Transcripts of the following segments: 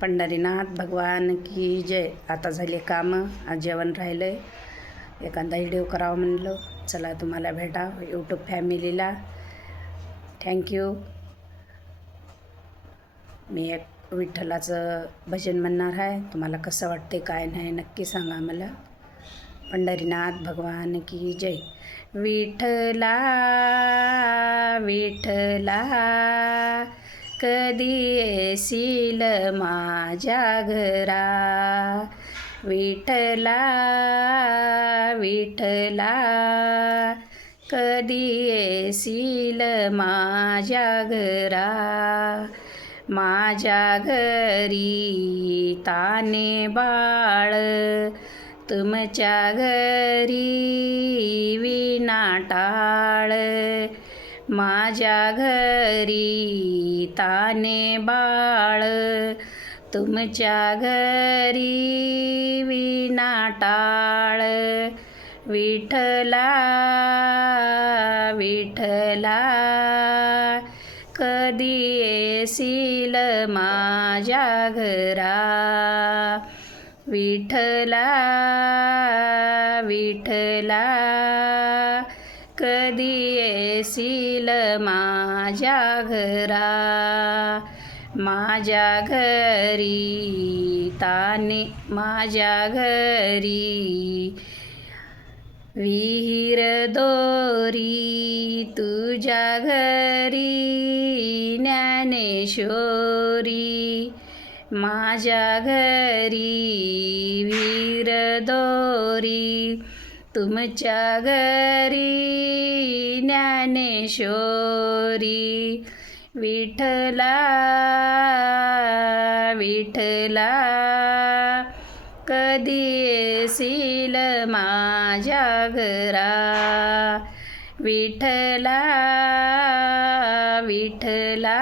पंढरीनाथ भगवान की जय. आता झाले कामं, आज जेवण राहिलं आहे. एखादा व्हिडिओ करावं म्हणलं. चला तुम्हाला भेटा यूट्यूब फॅमिलीला. थँक्यू. मी एक विठ्ठलाचं भजन म्हणणार आहे. तुम्हाला कसं वाटते काय नाही नक्की सांगा मला. पंढरीनाथ भगवान की जय. विठ्ठला विठ्ठला कधी येशील माझ्या घरा. विठ्ठला विठ्ठला कधी येशील माझ्या घरा. माझ्या घरी ताने बाळ, तुमच्या घरी विना टाळ. माझ्या घरी ताने बाळ, तुमच्या घरी विना टाळ. विठ्ठला विठ्ठला कधी येशील माझ्या घरा. विठ्ठला विठ्ठला कधी येशील माझ्या घरा. माझ्या घरी ताने, माझ्या घरी विहीर दोरी, तुझ्या घरी ज्ञानेश्वरी. माझ्या घरी विहीर दोरी, तुमच्या घरी ज्ञानेश्वरी. विठ्ठला विठ्ठला कधी येशील माझ्या घरा. विठ्ठला विठ्ठला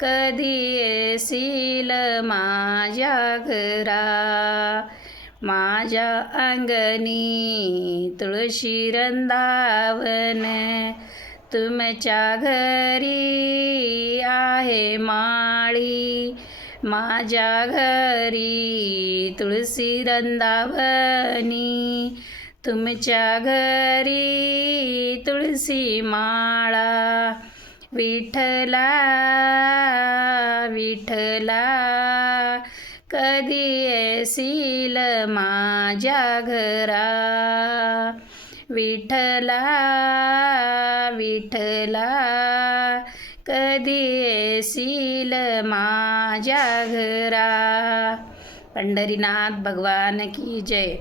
कधी येशील माझ्या घरा. माझ्या अंगणी तुळशी वृंदावन, तुमच्या घरी आहे माळी. माझ्या घरी तुळशी वृंदावनी, तुमच्या घरी तुळशी माळा. विठ्ठला विठ्ठला कधी येशील माझ्या घरा. विठ्ठला विठ्ठला कधी येशील माझ्या घरा. पंढरीनाथ भगवान की जय.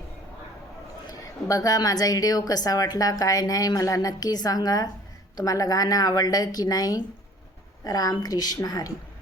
बघा माझा व्हिडिओ कसा वाटला काय नाही मला नक्की सांगा. तुम्हाला गाणं आवडलं की नाही. रामकृष्ण हरी.